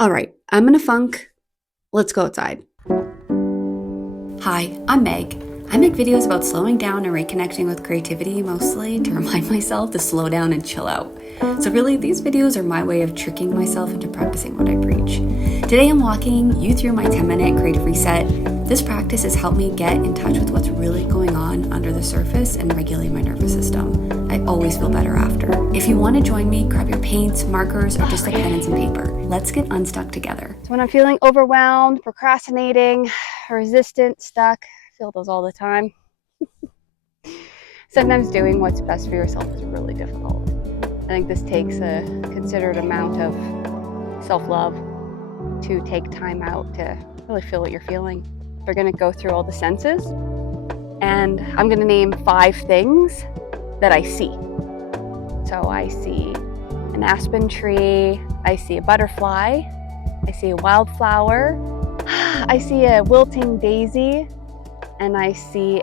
All right, I'm in a funk. Let's go outside. Hi, I'm Meg. I make videos about slowing down and reconnecting with creativity, mostly to remind myself to slow down and chill out. So really, these videos are my way of tricking myself into practicing what I preach. Today I'm walking you through my 10-minute creative reset. This practice has helped me get in touch with what's really going on under the surface and regulate my nervous system. I always feel better after. If you want to join me, grab your paints, markers, or just a pen and some paper. Let's get unstuck together. So when I'm feeling overwhelmed, procrastinating, resistant, stuck, I feel those all the time. Sometimes doing what's best for yourself is really difficult. I think this takes a considerate amount of self-love to take time out to really feel what you're feeling. We're going to go through all the senses, and I'm going to name 5 things that I see. So I see an aspen tree, I see a butterfly, I see a wildflower, I see a wilting daisy, and I see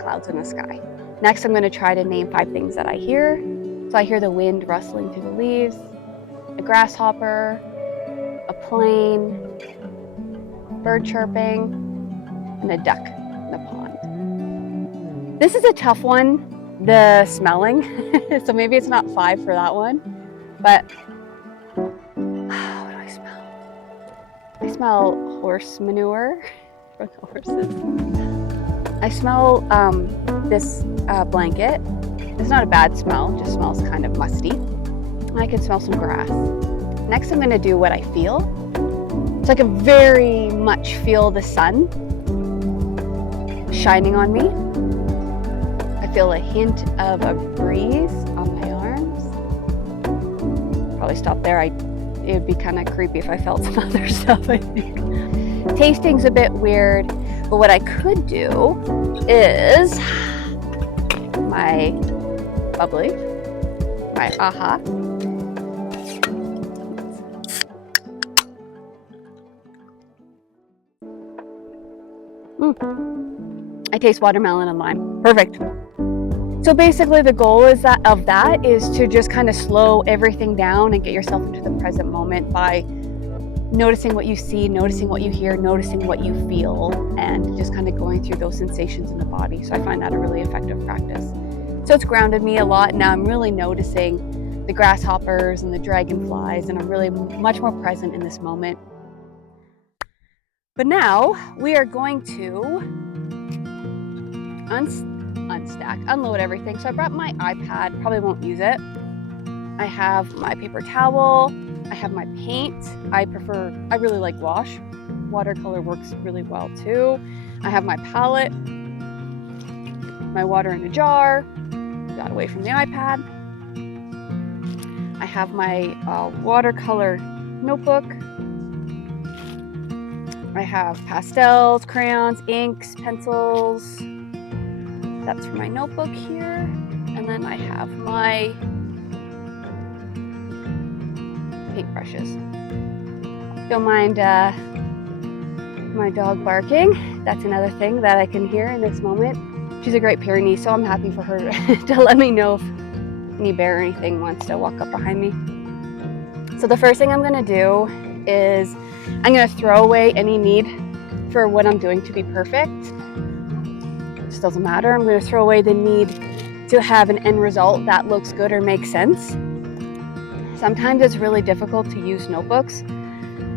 clouds in the sky. Next, I'm going to try to name 5 things that I hear. So I hear the wind rustling through the leaves, a grasshopper, a plane, bird chirping, and a duck in the pond. This is a tough one, the smelling. So maybe it's not 5 for that one, but what do I smell? I smell horse manure from the horses. I smell this blanket. It's not a bad smell, just smells kind of musty. I can smell some grass. Next, I'm gonna do what I feel. So I can very much feel the sun shining on me. I feel a hint of a breeze on my arms. Probably stop there. It would be kind of creepy if I felt some other stuff, I think. Tasting's a bit weird, but what I could do is my bubbly, my aha. I taste watermelon and lime. Perfect. So basically the goal is to just kind of slow everything down and get yourself into the present moment by noticing what you see, noticing what you hear, noticing what you feel, and just kind of going through those sensations in the body. So I find that a really effective practice. So it's grounded me a lot. Now I'm really noticing the grasshoppers and the dragonflies, and I'm really much more present in this moment. But now we are going to unload everything. So I brought my iPad, probably won't use it. I have my paper towel, I have my paint. I really like wash. Watercolor works really well too. I have my palette, my water in a jar, got away from the iPad. I have my watercolor notebook. I have pastels, crayons, inks, pencils. That's for my notebook here. And then I have my paintbrushes. Don't mind my dog barking. That's another thing that I can hear in this moment. She's a Great Pyrenees, so I'm happy for her to let me know if any bear or anything wants to walk up behind me. So the first thing I'm gonna do is I'm gonna throw away any need for what I'm doing to be perfect. It just doesn't matter. I'm gonna throw away the need to have an end result that looks good or makes sense. Sometimes it's really difficult to use notebooks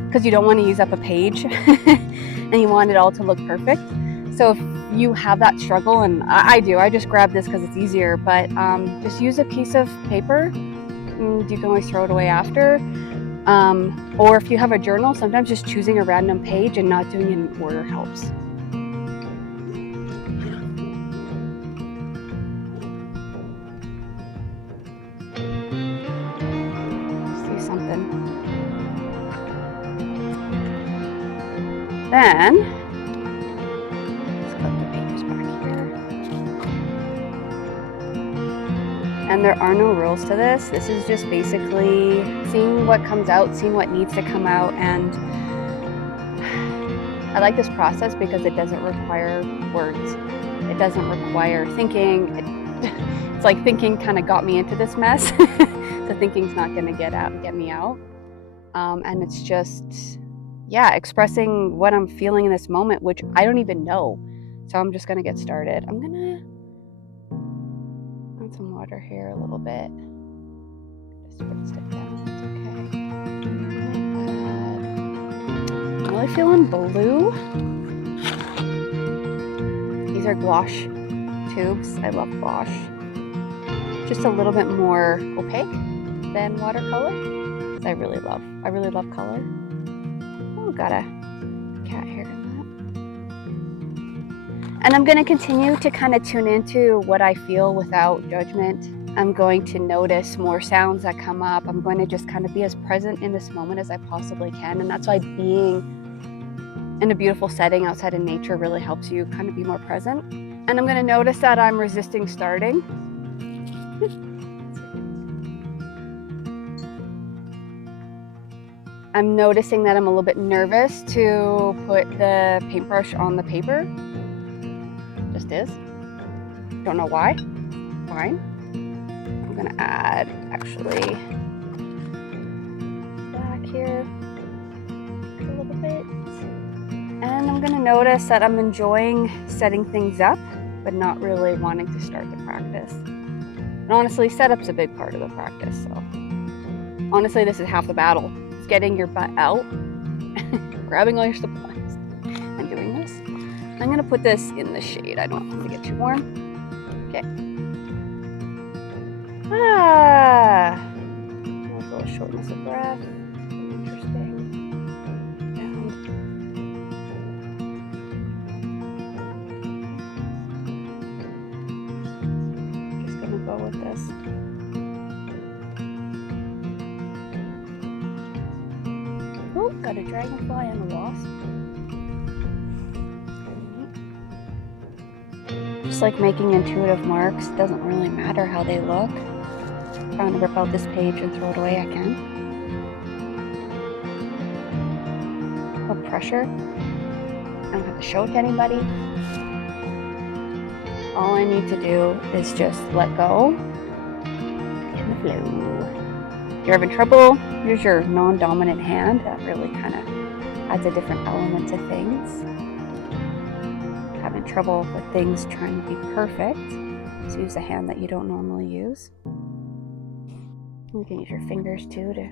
because you don't want to use up a page and you want it all to look perfect. So if you have that struggle, and I do, I just grab this because it's easier, but just use a piece of paper and you can always throw it away after. Or if you have a journal, sometimes just choosing a random page and not doing it in order helps. See something. Then, let's put the pages back here. And there are no rules to this. This is just basically seeing what comes out, seeing what needs to come out. And I like this process because it doesn't require words. It doesn't require thinking. It's like thinking kind of got me into this mess. So thinking's not gonna get me out. And it's just, yeah, expressing what I'm feeling in this moment, which I don't even know. So I'm just gonna get started. I'm gonna add some water here a little bit. Just spritz it down. It's okay. I'm really feeling blue. These are gouache tubes. I love gouache. Just a little bit more opaque than watercolor. I really love color. Oh, got a cat hair in that. And I'm going to continue to kind of tune into what I feel without judgment. I'm going to notice more sounds that come up. I'm going to just kind of be as present in this moment as I possibly can. And that's why being in a beautiful setting outside in nature really helps you kind of be more present. And I'm going to notice that I'm resisting starting. I'm noticing that I'm a little bit nervous to put the paintbrush on the paper. Just is. Don't know why. Fine. I'm gonna add actually black here a little bit. And I'm gonna notice that I'm enjoying setting things up, but not really wanting to start the practice. And honestly, setup's a big part of the practice, so honestly, this is half the battle. It's getting your butt out, grabbing all your supplies, and doing this. I'm gonna put this in the shade. I don't want to get too warm. Okay. Nice little shortness of breath. Interesting. And just gonna go with this. Oh, got a dragonfly and a wasp. Just like making intuitive marks, doesn't really matter how they look. If I want to rip out this page and throw it away, I can. No pressure. I don't have to show it to anybody. All I need to do is just let go in the flow. If you're having trouble, use your non-dominant hand. That really kind of adds a different element to things. Having trouble with things trying to be perfect, so use a hand that you don't normally use. You can use your fingers too to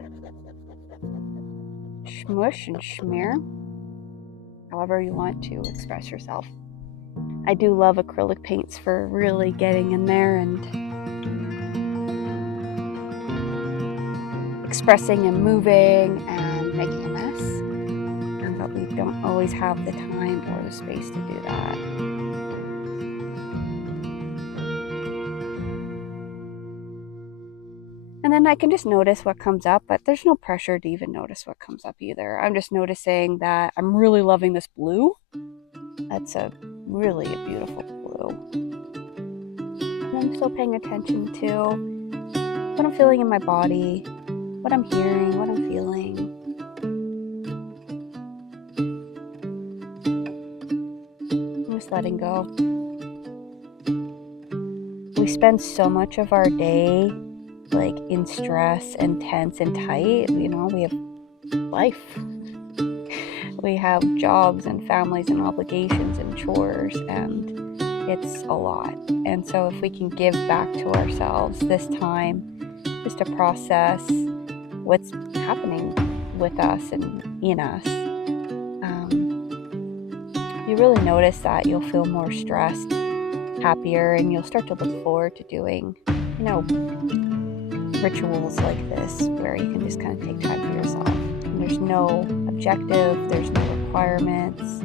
smush and smear, however you want to express yourself. I do love acrylic paints for really getting in there and expressing and moving and making a mess, but we don't always have the time or the space to do that. And then I can just notice what comes up, but there's no pressure to even notice what comes up either. I'm just noticing that I'm really loving this blue. That's really a beautiful blue. And I'm still paying attention to what I'm feeling in my body, what I'm hearing, what I'm feeling. I'm just letting go. We spend so much of our day like in stress and tense and tight. You know, we have life. We have jobs and families and obligations and chores, and it's a lot. And so if we can give back to ourselves this time just to process what's happening with us and in us, you really notice that you'll feel more stressed, happier, and you'll start to look forward to doing, you know, rituals like this where you can just kind of take time for yourself. And there's no objective, there's no requirements.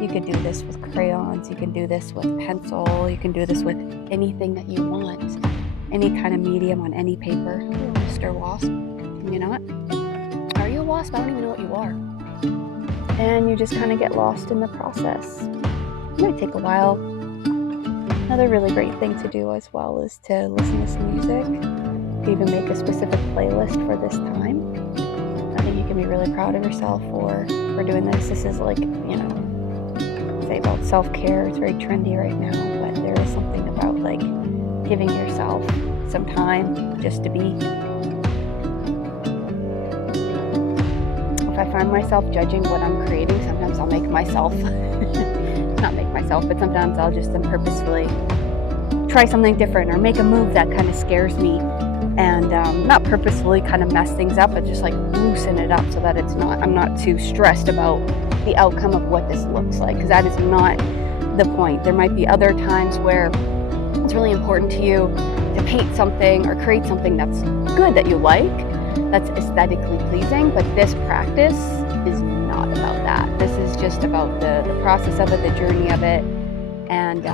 You can do this with crayons, you can do this with pencil, you can do this with anything that you want, any kind of medium on any paper. Mr. Wasp, can you not? Are you a wasp? I don't even know what you are. And you just kind of get lost in the process. It might take a while. Another really great thing to do as well is to listen to some music. Even make a specific playlist for this time. I think you can be really proud of yourself for doing this. This is like, you know, say about self-care. It's very trendy right now, but there is something about like giving yourself some time just to be. I find myself judging what I'm creating, sometimes I'll make myself, not make myself, but sometimes I'll just purposefully try something different or make a move that kind of scares me, and not purposefully kind of mess things up, but just like loosen it up so that I'm not too stressed about the outcome of what this looks like, because that is not the point. There might be other times where it's really important to you to paint something or create something that's good, that you like, that's aesthetically pleasing, but this practice is not about that. This is just about the process of it, the journey of it, and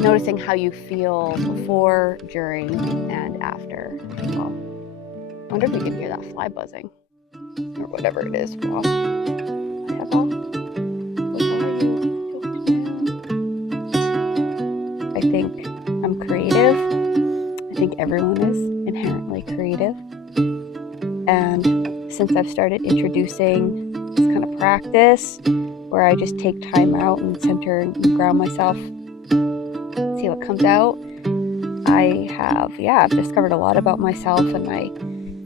noticing how you feel before, during, and after as well. I wonder if you can hear that fly buzzing or whatever it is. Well, I think I'm creative. I think everyone is inherently creative. And since I've started introducing this kind of practice where I just take time out and center and ground myself, see what comes out, I've discovered a lot about myself, and I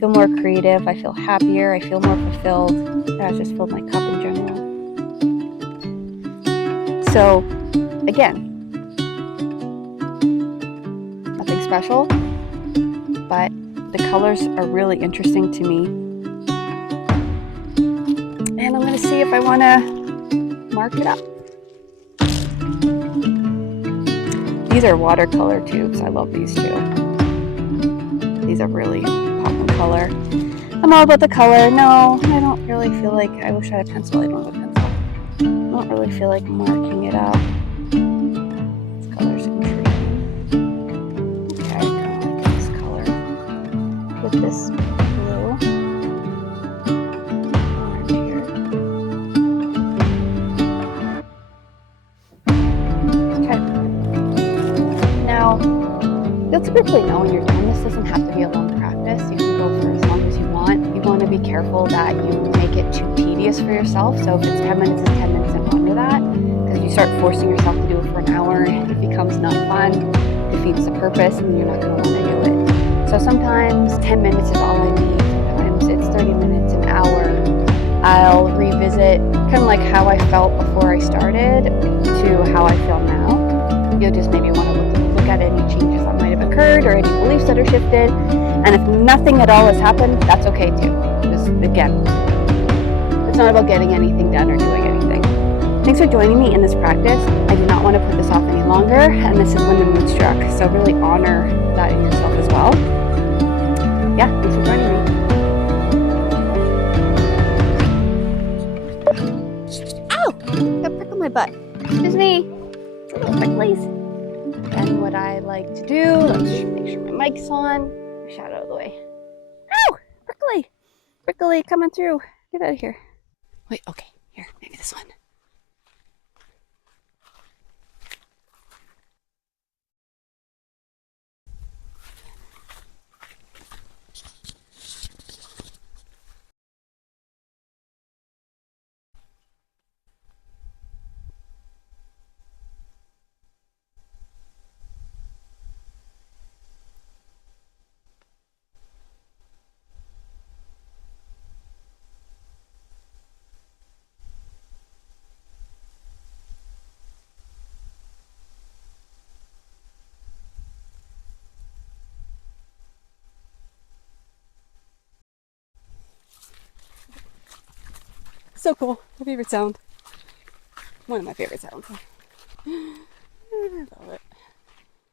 feel more creative, I feel happier, I feel more fulfilled, and I've just filled my cup in general. So, again, nothing special, but the colors are really interesting to me. And I'm going to see if I want to mark it up. These are watercolor tubes. I love these too. These are really popping color. I'm all about the color. No, I don't really feel like, I wish I had a pencil. I don't have a pencil. I don't really feel like marking it up. This color's intriguing. Okay, I kind of like this color with this blue orange here. Okay. Now, you'll typically know when you're doing this. Doesn't have to be a long practice. You can go for as long as you want. You want to be careful that you make it too tedious for yourself. So if it's 10 minutes, it's 10 minutes and under that. Because if you start forcing yourself to do it for an hour, it becomes not fun, defeats the purpose, and you're not going to want to do it. So sometimes 10 minutes is all I need. Sometimes it's 30 minutes, an hour. I'll revisit kind of like how I felt before I started to how I feel now. You'll just maybe want to look at any changes that might have occurred or any beliefs that are shifted. And if nothing at all has happened, that's okay too. Just, again, it's not about getting anything done or doing anything. Thanks for joining me in this practice. I do not want to put this off any longer, and this is when the mood struck. So really honor that in yourself as well. Yeah, thanks for joining me. Ow! Got prick on my butt. Excuse me. It's a little pricklies. And what I like to do, let's make sure my mic's on. Shout out of the way. Ow! Prickly! Prickly coming through. Get out of here. Wait, okay. Here, maybe this one. So cool. My favorite sound. One of my favorite sounds.